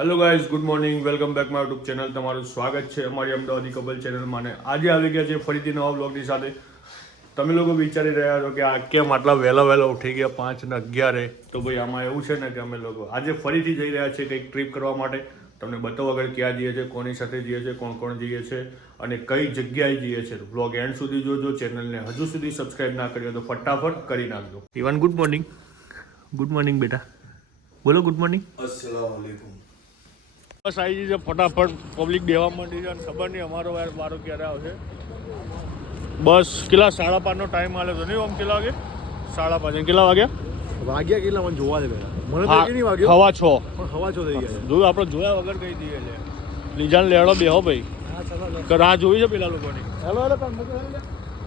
Hello guys, good morning, welcome back my YouTube channel. તમારું સ્વાગત છે અમારી અમદાવાદી કબલ ચેનલમાં. અને આજે આવી ગયા છે ફરીથી નવા બ્લોગની સાથે. તમે લોકો વિચારી રહ્યા છો કે આ કેમ આટલા વહેલા ઉઠી ગયા 5:11? તો ભાઈ આમાં એવું છે ને કે અમે લોકો આજે ફરીથી જઈ રહ્યા છીએ કંઈક ટ્રીપ કરવા માટે. તમને બતાવો આગળ ક્યાં જઈએ છીએ, કોની સાથે જઈએ છીએ, કોણ જઈએ છે અને કઈ જગ્યાએ જઈએ છે. બ્લોગ એન્ડ સુધી જોજો. ચેનલને હજુ સુધી સબસ્ક્રાઇબ ના કરી તો ફટાફટ કરી નાખજો. Even good morning. Good morning બેટા, બોલો ગુડ મોર્નિંગ. અસ્સલામ વાલેકુમ. બસ આવી છે ફટાફટ, પબ્લિક બેવા માંડી છે અને ખબર નહીં અમારો વારો ક્યારે આવશે. બસ કેટલા 5:30નો ટાઈમ આલે તો નહીં આમ કેટલા વાગે? 5:30. કેટલા વાગ્યા કેટલા મને જોવા દે પહેલા. મને તો નહીં વાગ્યો. 6:15. પણ 6:15 થઈ ગયા. જોયું આપણે જોયા વગર કહી દઈએ લે. લીજાને લેડો બેહો ભાઈ. રાહ જોઈ છે પેલા લોકોની. હેલો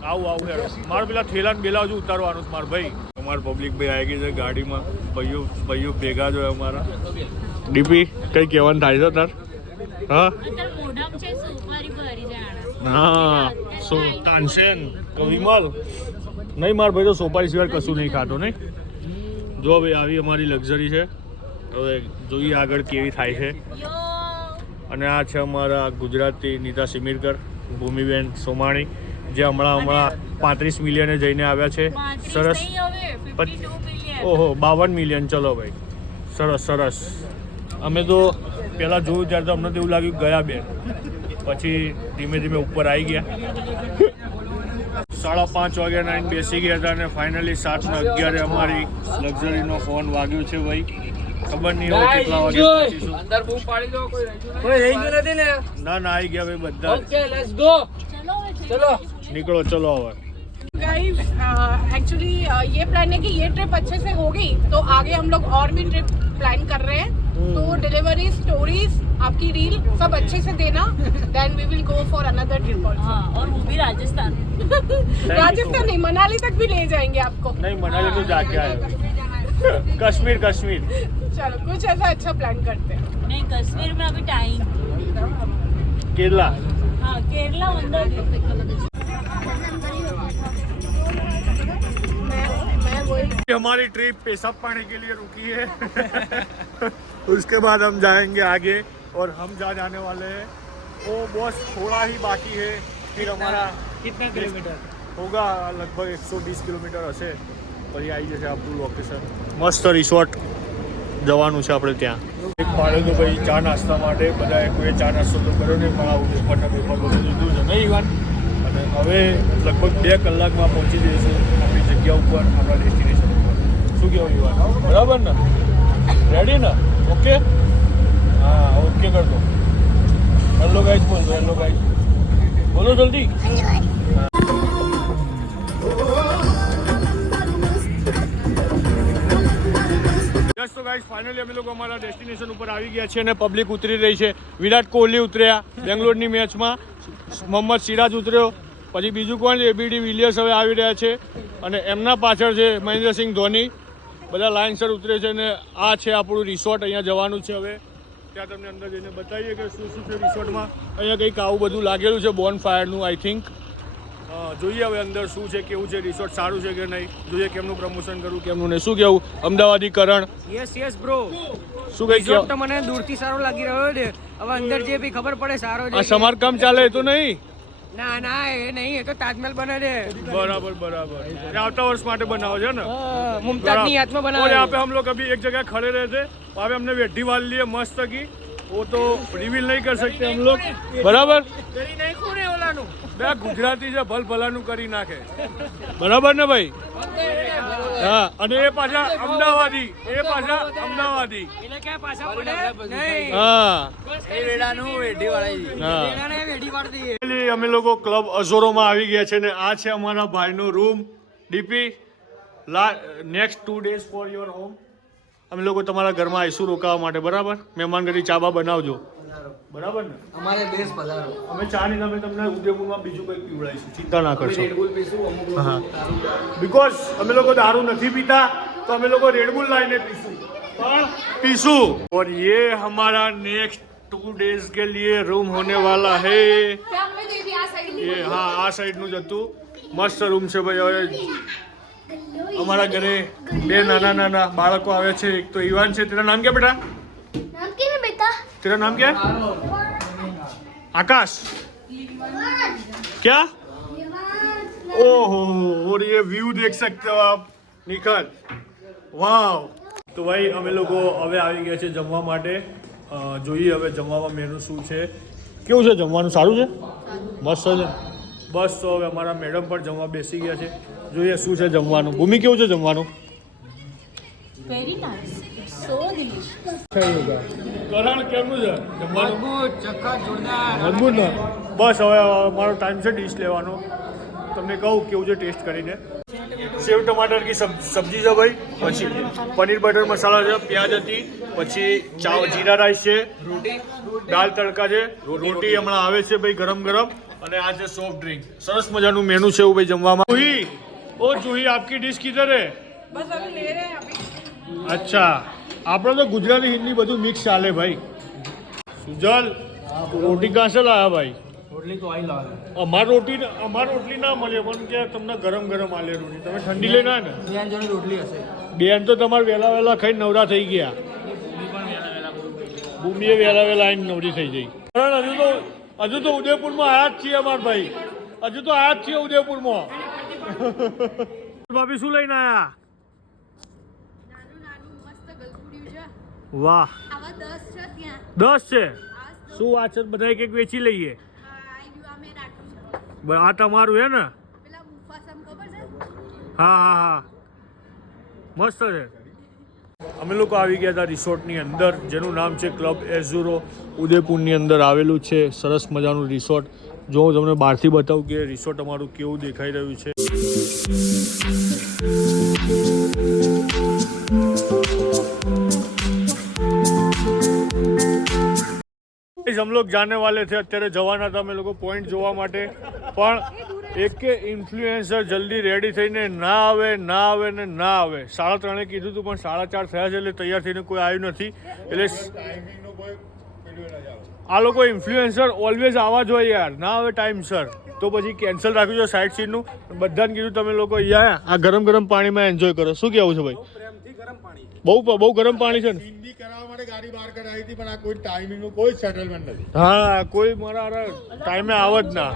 આવું હેડો. મારે પેલા ઠેલા ને બેલા હજુ ઉતારવાનું છે મારે ભાઈ. અમારે પબ્લિક ભાઈ આવી ગઈ છે ગાડીમાં. ભાઈઓ ભેગા જ હોય અમારા. ડીપી કઈ કહેવાનું થાય છે તાર? હા તાનસેન વિમલ નહીં, માર ભાઈ તો સોપારી સિવાય કશું નહીં ખાતો નહીં. જો ભાઈ આવી અમારી લક્ઝરી છે. હવે જોઈએ આગળ કેવી થાય છે. અને આ છે અમારા ગુજરાતી નીતા સિમીરકર, ભૂમિબેન સોમાણી, જે હમણાં 35 મિલિયને જઈને આવ્યા છે. સરસ. ઓહો 52 મિલિયન. ચલો ભાઈ, સરસ. અમે તો પહેલાં જોયું ત્યારે તો અમને તો એવું લાગ્યું ગયા બેન, પછી ધીમે ધીમે ઉપર આવી ગયા. 5:30 વાગ્યા નાઈને બેસી ગયા હતા અને ફાઇનલી 7:11 અમારી લક્ઝરીનો ફોન વાગ્યો છે ભાઈ. ખબર નહીં હવે કેટલા વાગે પહોંચીશું. ના આવી ગયા ભાઈ બધા. નીકળો ચલો હવે. गाइस एक्चुअली ये प्लान है कि ये ट्रिप अच्छे से हो गई तो आगे हम लोग और भी ट्रिप प्लान कर रहे हैं. तो डिलीवरी स्टोरीज आपकी रील सब अच्छे से देना, then we will go for another trip also. हाँ, और वो भी राजस्थान. राजस्थान नहीं, मनाली तक भी ले जाएंगे आपको. नहीं मनाली तो जाके आए. कश्मीर. चलो कुछ ऐसा अच्छा प्लान करते हैं. नहीं, कश्मीर में अभी टाइम. केरला. हाँ, केरला मंदिर. हमारी ट्रिप पेशाब पानी के लिए रुकी है. उसके बाद हम जाएंगे आगे और हम जहाँ जाने वाले हैं वो बस थोड़ा ही बाकी है. फिर हमारा कितना किलोमीटर होगा? लगभग 120 किलोमीटर હશે. પછી આવી જશે આપણું લોકેશન. મસ્ત રિસોર્ટ જવાનું છે આપણે ત્યાં. એક પાડે તો ભાઈ ચા નાસ્તા માટે બધાએ કોઈ ચા નાસ્તો તો કર્યો નહીં, પણ આવું પેપરને પેપર બધું લીધું છે નહીં ઇવાન. અને હવે લગભગ 2 કલાકમાં પહોંચી જઈશું આપણી જગ્યા ઉપર, આપણા ડેસ્ટિનેશન ઉપર. શું કહેવું ઇવાન? બરાબર ને? રેડી ને? ઓકે. હા ઓકે કર દો. હેલો ગાઈઝ બોલ દો. હેલો ગાઈઝ બોલો જલ્દી. તો ગાઈઝ ફાઇનલી અમે લોકો અમારા ડેસ્ટિનેશન ઉપર આવી ગયા છે અને પબ્લિક ઉતરી રહી છે. વિરાટ કોહલી ઉતર્યા બેંગ્લોરની મેચમાં, મોહમ્મદ સિરાજ ઉતર્યો, પછી બીજું કોણ છે? એબીડી વિલિયર્સ હવે આવી રહ્યા છે અને એમના પાછળ છે મહેન્દ્રસિંહ ધોની. બધા લાઇનસર ઉતરે છે અને આ છે આપણું રિસોર્ટ. અહીંયા જવાનું છે હવે. ત્યાં તમને અંદર જઈને બતાવીએ કે શું છે રિસોર્ટમાં. અહીંયા કંઈક આવું બધું લાગેલું છે બોન ફાયરનું આઈ થિંક. જોઈએ હવે અંદર શું છે, કેવું છે, રિસોર્ટ સારું છે કે નહીં. જોઈએ કેમનું પ્રમોશન કરવું, કેમનું નહીં. શું કેવું અમદાવાદીકરણ? Yes bro. શું કઈ રિસોર્ટ તો મને દૂરથી સારો લાગી રહ્યો છે. હવે અંદર જે બી ખબર પડે સારો છે. આ સમારકામ ચાલે એ તો નહીં? ના એ નહીં, એ તો તાજમહેલ બને છે. बराबर. ये આવતા વર્ષ માટે બનાવો છે ને? मुमताज याद में बना. और यहाँ पे हम लोग अभी एक जगह खड़े रहे थे, वहाँ पे हमने वेठी वाल लिए मस्त की. वो तो रिवील नहीं कर सकते हम लोग. बराबर. બે ગુજરાતી છે ભલ ભલાનું કરી નાખે. બરાબર ને ભાઈ? હા. અને એ પાછા અમદાવાદી. એટલે ક્યાં પાછા પડે નહીં. હા. એ વેડાનું વેડી વાળી. વેડાને વેડી વાળી દઈએ. અમે લોકો ક્લબ અઝોરોમાં આવી ગયા છે ને આ છે અમારા ભાઈનો room. DP next 2 days for your home. અમે લોકો તમારા ઘરમાં આવીશું રોકાવા માટે. બરાબર? મહેમાનગરી ચા બા બનાવજો. બરાબર ને? અમારે બેસ પધારો. અમે ચા ની તમે તમને ઉદયપુરમાં બીજું કંઈક પીવડાવીશું, ચિંતા ના કરશો. રેડબુલ પીશું અમુક લોકો હા. બીકોઝ અમે લોકો દારૂ નથી પીતા તો અમે લોકો રેડબુલ લાઈને પીશું. और ये हमारा नेक्स्ट 2 days के लिए रूम होने वाला है. ये हाँ આ સાઈડનું જ હતું. મસ્ત રૂમ છે ભાઈ. હવે અમારા ઘરે 2 નાના બાળકો આવે છે. એક તો ઈવાન છે. તેનું નામ क्या बेटा? नाम क्या है बेटा? तेरा नाम क्या है? आकाश. क्या? ओहो, और ये व्यू देख सकते हो आप निखर. વાવ. તો ભાઈ અમે લોકો હવે આવી ગયા છે જમવા માટે. જોઈએ હવે જમવામાં મેનુ શું છે. કેવું છે જમવાનું? સારું છે? મસ્ત છે. બસ તો હવે અમારા મેડમ પણ જમવા બેસી ગયા છે. જોઈએ શું છે જમવાનું. ભૂમિ કેવું છે જમવાનું? Very nice, it's so delicious. Karan કેમનું છે જમવાનું? મજબૂત ચક્કા જોરદાર મજબૂત ને? બસ હવે મારો ટાઈમ છે ડીશ લેવાનો. તમને કહું કેવું છે ટેસ્ટ કરીને. સેવ ટમાટર કી સબ્જી છે ભાઈ, પછી પનીર બટર મસાલા છે, પ્યાજ હતી, પછી જીરા રાઈસ છે, દાલ તડકા છે, રોટી હમણાં આવે છે ભાઈ ગરમ ગરમ, અને આ છે સોફ્ટ ડ્રિંક. સરસ મજાનું મેનુ છે એવું ભાઈ જમવામાં. જુહી, ઓ જુહી આપકી ડિશ કિધર હે? बस अभी ले रहे हैं अभी. અચ્છા, આપણે તો ગુજરાતી હિન્દી બધું મિક્સ ચાલે ભાઈ. સુજલ, રોટી કહાં સે લાયા ભાઈ? રોટલી તો આઈ લાવે. અમાર રોટલી ના મળે, પણ કે તમને ગરમ ગરમ આલે રોટી. તમે ઠંડી લઈને આવ્યા ને? ત્યાં જોડે રોટલી હશે. બેન તો તમારે વહેલા ખાઈને નવરા થઈ ગયા. ભૂમિએ વહેલા આવીને નવરી થઈ જઈ. હજુ તો ઉદયપુરમાં આયા જ છીએ અમાર ભાઈ. હજુ તો આયા જ છીએ ઉદયપુરમાં. ભાભી શું લઈને આયા? વાહ, 10 છે. શું વાત છે? બધા એક વેચી લઈએ. આ તમારું હે ને? હા, મસ્ત છે. અમે લોકો આવી ગયા હતા રિસોર્ટની અંદર, જેનું નામ છે ક્લબ એઝુરો. ઉદયપુરની અંદર આવેલું છે. સરસ મજાનું રિસોર્ટ. જો હું તમને બહારથી બતાવું કે રિસોર્ટ અમારું કેવું દેખાઈ રહ્યું છે. हम लोग जाने वाले थे, અત્યારે જવાના હતા અમે લોકો પોઈન્ટ જોવા માટે, પણ એક કે ઇન્ફ્લુએન્સર જલ્દી રેડી થઈને ના આવે. 3:30 કીધું હતું, પણ 4:30 થયા છે એટલે તૈયાર થઈને કોઈ આવ્યું નથી. એટલે આ લોકો ઇન્ફ્લુએન્સર ઓલવેઝ આવવા જોઈએ યાર, ના આવે ટાઈમસર તો પછી કેન્સલ રાખ્યું છે સાઇટ સીનનું. બધાને કીધું તમે લોકો અહીંયા આ ગરમ ગરમ પાણીમાં એન્જોય કરો. શું કહેવું છે ભાઈ? બહુ ગરમ પાણી છે ને? ગાડી બહાર કઢાવી હતી, પણ આ કોઈ ટાઈમિંગનું કોઈ સેટલમેન્ટ નથી. હા, કોઈ મારા ટાઈમે આવ જ ના.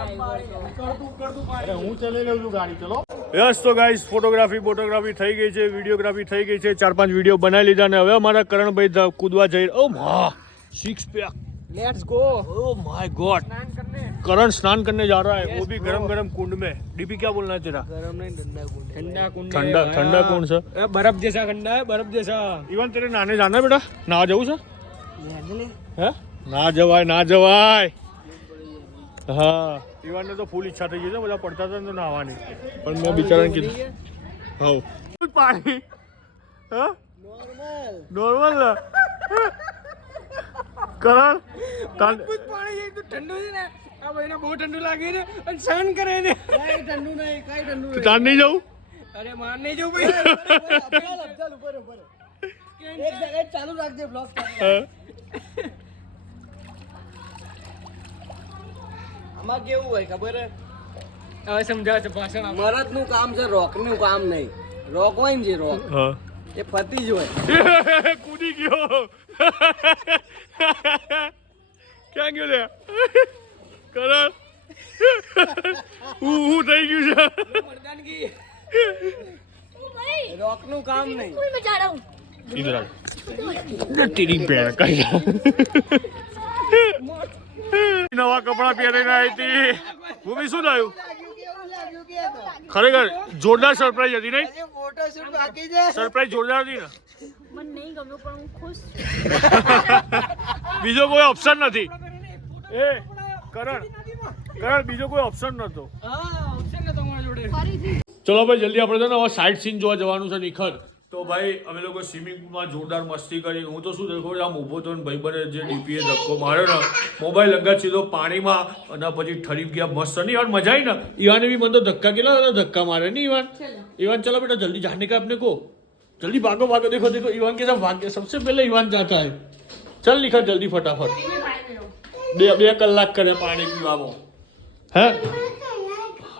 હું ચલાવી લઉં છું ગાડી. ચલો યસ. તો ગાઈસ, ફોટોગ્રાફી થઈ ગઈ છે, વિડીયોગ્રાફી થઈ ગઈ છે. 4-5 વિડીયો બનાવી લીધા, અને હવે અમારા કરણભાઈ કૂદવા જઈ. ઓ મા, 6 pack. Let's go. Oh my god. Karan स्नान करने जा रहा है, वो भी गरम गरम कुंड में. डीपी क्या बोलना है तेरा? गरम नहीं, ठंडा कुंड. ठंडा कौन सा? बर्फ जैसा ठंडा है, बर्फ जैसा. इवन तेरे नहाने जाना है बेटा? नहा जाऊँ सर? है ना जवाय. हाँ, इवन ने तो फूल इच्छा થઈ ગઈ છે, બધા પડતા હતા તો નહાવાની, પણ મેં બિચારાને કીધું હાઉ પાણી. હા, નોર્મલ. કરણ પાણી એકદમ ઠંડુ છે ને, આ ભાઈને બહુ ઠંડુ લાગે છે અને સહન કરે છે. કાઈ ઠંડુ નહીં. તાર નહીં જવું? અરે માર નહીં જવું ભાઈ. એક સેકન્ડ ચાલુ રાખજે બ્લોગ. આમાં કેવું હોય ખબર હે? હવે સમજાવ છે ભાષણ. મરદનું કામ છે, રોકનું કામ નહીં. રોક હોય ને જે રોક, હા, એ ફતી જ હોય. કૂદી ગયો. ક્યાં ગયો લે? કરણ હું થઈ ગયું છે. મર્દાનગી. રોકનું કામ નહીં. इधर आ तेरी पैर का નવા કપડા પહેરીને આવી હતી ભૂમિ. શું થયું? ખરેખર જોરદાર સરપ્રાઈઝ હતી નહીં? ફોટોશૂટ બાકી છે. સરપ્રાઈઝ જોરદાર હતી ને? મને નહીં ગમ્યું પણ હું ખુશ છું. બીજો કોઈ ઓપ્શન નથી. એ કરણ બીજો કોઈ ઓપ્શન નતો. હા, ઓપ્શન નતો મારા જોડે. ચલો ભાઈ, જલ્દી આપણે છે ને હવે સાઇટ સીન જોવા જવાનું છે નિખર. તો ભાઈ અમે લોકો સ્વિમિંગ પુલમાં જોરદાર મસ્તી કરી. હું તો શું દેખો આમ ઊભો તો ભાઈ બને જે ડીપીએ ધક્કો માર્યો ને, મોબાઈલ અંગત સીધો પાણીમાં, અને પછી ઠરી ગયા. મસ્ત નહીં ઈવાન? મજા આવી ને? ઈવાને બી મને તો ધક્કા કેટલા ધક્કા મારે નહીં ઈવાન? चलो बेटा जल्दी जाने का अपने को, जल्दी भागो. देखो ईवान के साथ भाग गया. सबसे पहले ईवान जाता है. चल निखर जल्दी फटाफट. 2 કલાક કરે પાણી પીવામાં. હે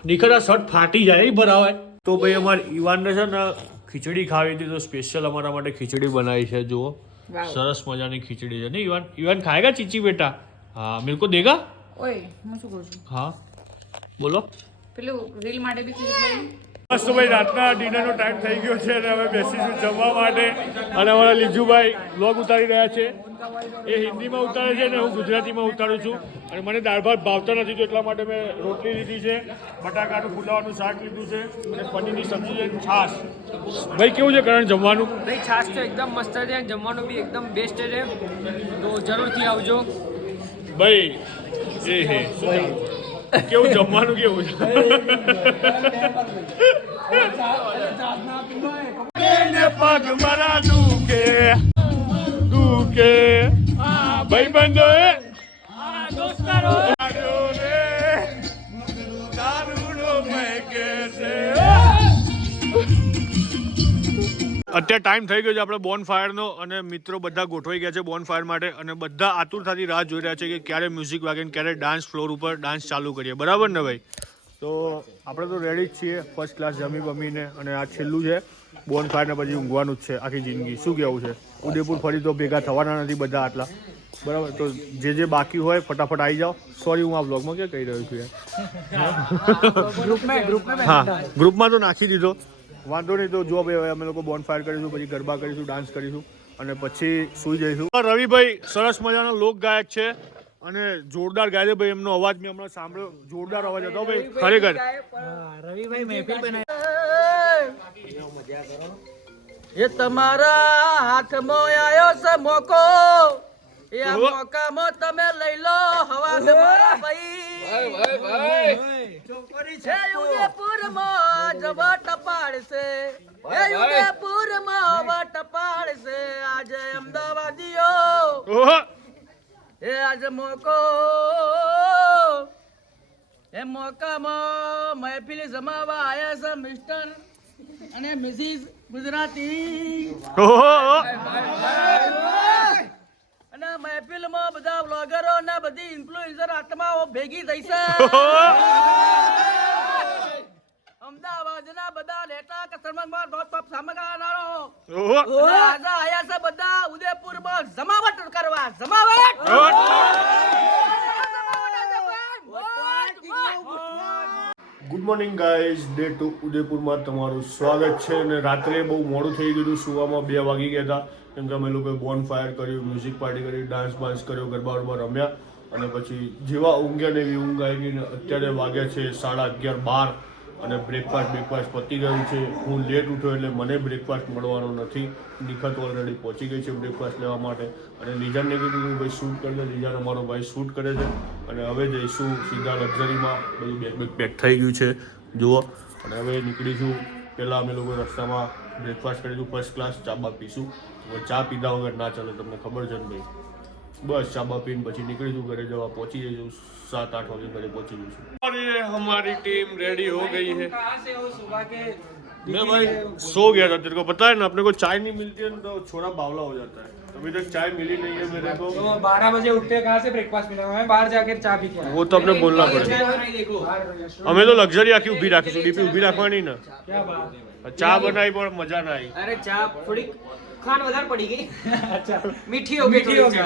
નિખર આ શર્ટ ફાટી જાય ભરાવાય. તો ભાઈ અમારે ઈવાનને છે ને ખીચડી ખાવી હતી, તો સ્પેશિયલ અમારા માટે ખીચડી બનાવી છે. જુઓ સરસ મજાની ખીચડી છે ને ઈવાન ઈવાન ખાएगा ચીચી બેટા હા મેરે को देगा ઓય હું શું કહું છું હા બોલો પેલું રીલ માટે બી ચીઝ લઈ બસ તો ભાઈ રાતના ડિનરનો ટાઈમ થઈ ગયો છે અને હવે બેસીશું જમવા માટે અને અમારા લીજુભાઈ વ્લોગ ઉતારી રહ્યા છે એ હિન્દીમાં ઉતારે છે અને હું ગુજરાતીમાં ઉતારું છું અને મને દાળ ભાત ભાવતા નથી તો એટલા માટે મેં રોટલી લીધી છે બટાકાનું ફુલાવાનું શાક લીધું છે અને પનીરની સબ્જી છે છાશ ભાઈ કેવું છે કરણ જમવાનું ભાઈ છાશ તો એકદમ મસ્ત છે જમવાનું બી એકદમ બેસ્ટ છે તો જરૂરથી આવજો ભાઈ એ હે કેવું જમવાનું કેવું છે પગ મારા દુખે દુખે ભાઈ બંધો દોસ્તારો અત્યારે ટાઈમ થઈ ગયો છે આપણે બોન ફાયરનો અને મિત્રો બધા ગોઠવાઈ ગયા છે બોન ફાયર માટે અને બધા આતુરતાથી રાહ જોઈ રહ્યા છે કે ક્યારે મ્યુઝિક વાગે ને ક્યારે ડાન્સ ફ્લોર ઉપર ડાન્સ ચાલુ કરીએ બરાબર ને ભાઈ તો આપણે તો રેડી જ છીએ ફર્સ્ટ ક્લાસ જમી બમીને અને આ છેલ્લું છે બોન ફાયર ને પછી ઊંઘવાનું જ છે આખી જિંદગી શું કહેવું છે ઉદયપુર ફરી તો ભેગા થવાના નથી બધા આટલા બરાબર તો જે બાકી હોય ફટાફટ આવી જાઓ સોરી હું આ બ્લોગમાં ક્યાં કહી રહ્યો છું હા ગ્રુપમાં તો નાખી દીધો વાંધો નહીં તો જો ભાઈ અમે લોકો બોન ફાયર કરીશું પછી ગરબા કરીશું ડાન્સ કરીશું અને પછી સુઈ જઈશું રવિભાઈ સરસ મજાનો લોક ગાયક છે અને જોરદાર ગાય છે ભાઈ એમનો અવાજ મેં હમણાં સાંભળ્યો જોરદાર અવાજ હતો ભાઈ ખરેખર રવિભાઈ મહેફિલ બનાવી એ તમારા હાથમાં આવ્યો છે મોકો એ આ મોકામાં તમે લઈ લો હવા સે મારા ભાઈ ચોકરી છે ઉદયપુરમાં જવા ટપાડશે એ ઉદયપુરમાં હવા ટપાડશે આજે અમદાવાદીઓ એ આજે મોકો એ મોકામાં મહેફિલ જમાવા આયા છે મિસ્ટર અને મિસિસ ગુજરાતી અને મહેફિલમાં બધા બ્લોગરો અને બધી ઇન્ફ્લુએન્સર આત્માઓ ભેગી થઈ છે અમદાવાદના બધા નેતા કસરમંગમાં ડોટ ટોપ સામગાનારો આજે આયા છે બધા ઉદયપુરમાં જમાવટ કરવા જમાવટ ગુડ મોર્નિંગ ગાઈઝ ડે 2 ઉદયપુરમાં તમારું સ્વાગત છે અને રાત્રે બહુ મોડું થઈ ગયું સુવામાં 2 વાગી ગયા હતા કેમ કે અમે લોકોએ બોન ફાયર કર્યું મ્યુઝિક પાર્ટી કરી ડાન્સ બાન્સ કર્યો ગરબા વરબા રમ્યા અને પછી જેવા ઊંઘ્યા ને એવી ઊંઘ આવી ગઈ ને અત્યારે વાગ્યા છે 11:30 અને બ્રેકફાસ્ટ પતી ગયું છે હું લેટ ઉઠ્યો એટલે મને બ્રેકફાસ્ટ મળવાનો નથી નિખત ઓલરેડી પહોંચી ગઈ છે બ્રેકફાસ્ટ લેવા માટે અને લીજાનને કીધું કે ભાઈ શૂટ કરી લે લીજાન અમારો ભાઈ શૂટ કરે છે અને હવે જઈશું સીધા લક્ઝરીમાં બધું બેગ થઈ ગયું છે જુઓ અને હવે નીકળીશું પહેલાં અમે લોકો રસ્તામાં બ્રેકફાસ્ટ કરીશું ફર્સ્ટ ક્લાસ ચા બા પીશું હવે ચા પીધા વગર ના ચાલે તમને ખબર છે ને ભાઈ બસ ચા બા પીને પછી નીકળીશું ઘરે જવા પહોંચી જઈશું 7-8 વાગે घरे पहुंची गई और ये हमारी टीम रेडी हो गई है मैं भाई सो गया था तेरे को पता है ना अपने को चाय नहीं मिलती है तो छोरा बावला हो जाता है अभी तक चाय मिली नहीं है मेरे को तो 12 बजे उठते कहाँ से ब्रेकफास्ट मिला हमें बाहर जाकर चा पी के वो तो अपने बोलना पड़ेगा हमें तो लग्जरी आखी उभी राखी डीपी उभी राखवानी ना क्या बात चा बनाई पर मजा ना आई अरे चा थोड़ी खान વધારે પડી ગઈ अच्छा मीठी हो गई मीठी हो गई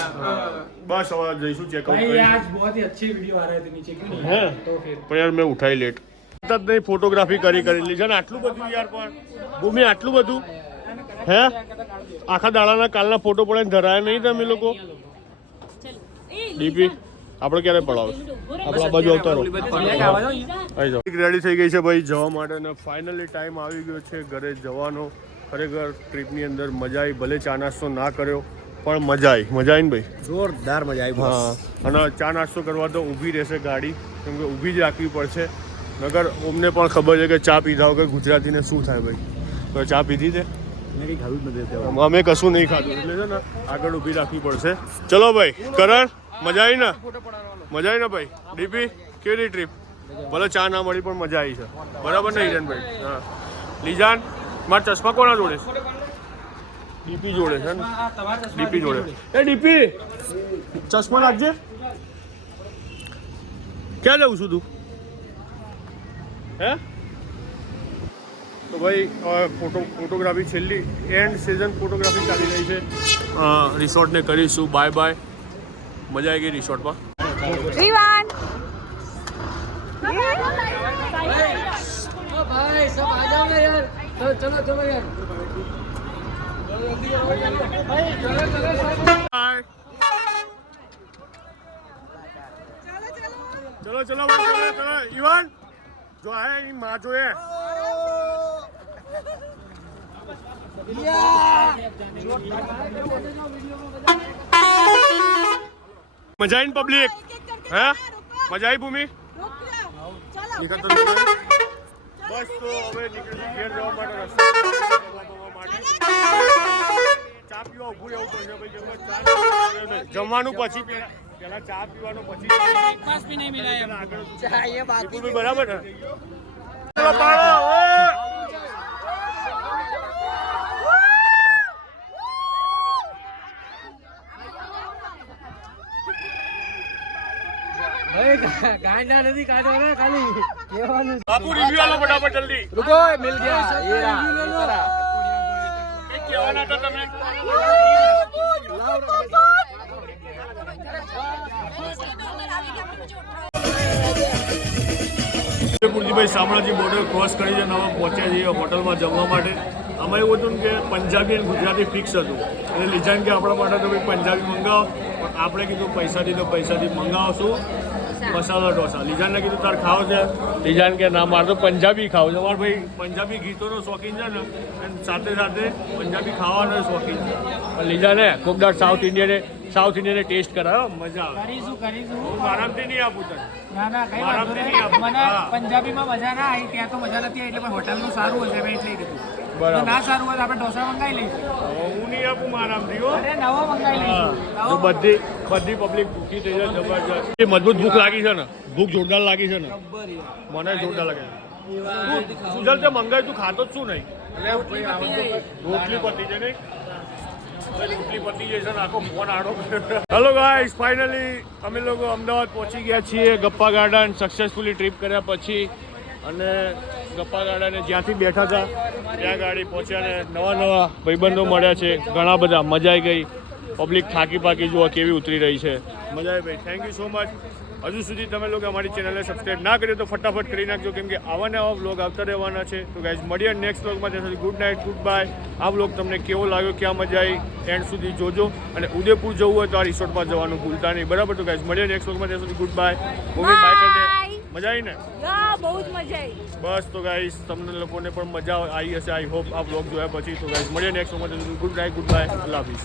बस अब जैसू चेकआउट भाई आज बहुत ही अच्छी वीडियो आ रहे थे नीचे क्यों नहीं है तो फिर પણ યાર મેં ઉઠાઈ લેટ જ નહીં ફોટોગ્રાફી કરી લીધા ને આટલું બધું યાર પણ ભૂમિ આટલું બધું હે આખા દાડાના કાલના ફોટો પડે ધરાય નહીં તમે લોકો ડીપી આપણે ક્યારે પડાવો આપણે આ બાજુ આવતા રહો રેડી થઈ ગઈ છે ભાઈ જવા માટે અને ફાઇનલી ટાઈમ આવી ગયો છે ઘરે જવાનો ખરેખર ટ્રીપની અંદર મજા આવી ભલે ચા નાસ્તો ના કર્યો પણ મજા આવી ને ભાઈ જોરદાર મજા આવી હા અને ચા નાસ્તો કરવા તો ઊભી રહેશે ગાડી કેમ કે ઊભી જ રાખવી પડશે નગર અમને પણ ખબર છે કે ચા પીધા વગર ગુજરાતીને શું થાય ભાઈ તો ચા પીધી છે અમે કશું નહીં ખાધું એટલે છે ને આગળ ઊભી રાખવી પડશે ચલો ભાઈ કરણ મજા આવી ને ભાઈ ડીપી કેવી ટ્રીપ ભલે ચા ના મળી પણ મજા આવી છે બરાબર ને હિરેનભાઈ હા લીજાન મારા ચશ્મા કોના જોડે ડીપી જોડે છે ને ડીપી જોડે એ ડીપી ચશ્મા લાગજે ક્યાં જવું છું તું હે તો ભાઈ ફોટોગ્રાફી છેલ્લી એન્ડ સિઝન ફોટોગ્રાફી ચાલી રહી છે. રિસોર્ટને કરીશું બાય બાય. મજા આવી ગઈ રિસોર્ટમાં. भाई सब आ जाओ ना यार. चलो चलो यार. चलो चलो चलो इवान जो है माँ जो है मजा आई पब्लिक है. मजा आई भूमि. बस तो હવે નીકળી ઘેર જવા માટે રસ્તા ચા પીવા ઉભું રહેવું પડશે ભાઈ. જમવાનું પછી પહેલા ચા પીવાનું પછી ब्रेकफास्ट भी नहीं मिला है બિલકુલ બરાબર ને. ચલો પાડો. भाई गांडा नहीं काटवाना खाली केवानु. बापू रिव्यू आलो फटाफट जल्दी. रुको मिल गया ये रहा. કઈ કહેવાના હતા તમે? પુરજીભાઈ શામળાજી બોર્ડર ક્રોસ કરી છે. અમે પહોંચ્યા છીએ હોટલમાં જમવા માટે. આમાં એવું હતું ને કે પંજાબી અને ગુજરાતી ફિક્સ હતું એટલે લીજાન કે આપણા માટે તો ભાઈ પંજાબી મંગાવો, પણ આપણે કીધું પૈસાથી મંગાવશું મસાલા ઢોસા. લીજાનને કીધું તાર ખાવ છે? લીજાન કે ના મારે તો પંજાબી ખાવ છે. મારે ભાઈ પંજાબી ગીતોનો શોખીન છે ને અને સાથે સાથે પંજાબી ખાવાનો શોખીન છે. પણ લીજાને કોકદાર સાઉથ ઇન્ડિયને ટેસ્ટ કરાવો, મજા આવે. કરીશું હું આરામથી નહીં આપું તને. ના ના કઈ વાંધો આરામથી નહીં નહીં. આપું. મને હા. પંજાબીમાં મજા ના આવી, ત્યાં તો મજા નથી આવી, એટલે પણ હોટલનું સારું હશે મેં એટલે કીધું. બરાબર. જો ના સારું હોય તો આપણે ઢોસા મંગાવી લઈશું. હું નહીં આપું આરામથી હો. અરે નવો મંગાવી હા. લઈશું. જો બધી પબ્લિક ભૂખી થઈ જાય જબરજસ્ત. એ મજબૂત ભૂખ લાગી છે ને, ભૂખ જોરદાર લાગી છે ને. મને જોરદાર લાગે છે. તું સુજલ તે મંગાવી તું ખાતો જ શું નહીં? રોટલી પતી છે નહીં? રોટલી પતી જાય છે ને આખો ફોન આડો. હેલો ગાઈસ, ફાઇનલી અમે લોકો અમદાવાદ પહોંચી ગયા છીએ. ગપ્પા ગાર્ડન સક્સેસફુલી ટ્રીપ કર્યા પછી અને ગપ્પા ગાર્ડને જ્યાંથી બેઠા હતા ત્યાં ગાડી પહોંચ્યા ને નવા ભાઈબંધો મળ્યા છે ઘણા બધા. મજા આવી ગઈ. પબ્લિક થાકી પાકી જુઓ કેવી ઉતરી રહી છે. મજા આવી ભાઈ. Thank you so much. હજુ સુધી તમે લોકો અમારી ચેનલને સબસ્ક્રાઈબ ના કર્યો તો ફટાફટ કરી નાખજો, કેમ કે આવા નવા વ્લોગ આવતા રહેવાના છે. તો ગાઈઝ મળીએ નેક્સ્ટ વ્લોગમાં. ત્યાં સુધી ગુડ નાઇટ, ગુડ બાય. આ વ્લોગ તમને કેવો લાગ્યો, ક્યાં મજા આવી, એન્ડ સુધી જોજો. અને ઉદયપુર જવું હોય તો આ રિસોર્ટમાં જવાનું ભૂલતા નહીં, બરાબર? તો ગાઈઝ મળીએ નેક્સ્ટ વ્લોગમાં. ત્યાં સુધી ગુડ બાય. મમ્મી બાય કરી દે. મજા આવી ને? બહુ જ મજા આવી. બસ તો ગાઈઝ તમને લોકોને પણ મજા આવી હશે આઈ હોપ આ વ્લોગ જોયા પછી. તો ગાઈઝ મળીએ નેક્સ્ટ વ્લોગમાં. ત્યાં સુધી ગુડ નાઇટ, ગુડ બાય. અલ્લાહ હાફિઝ.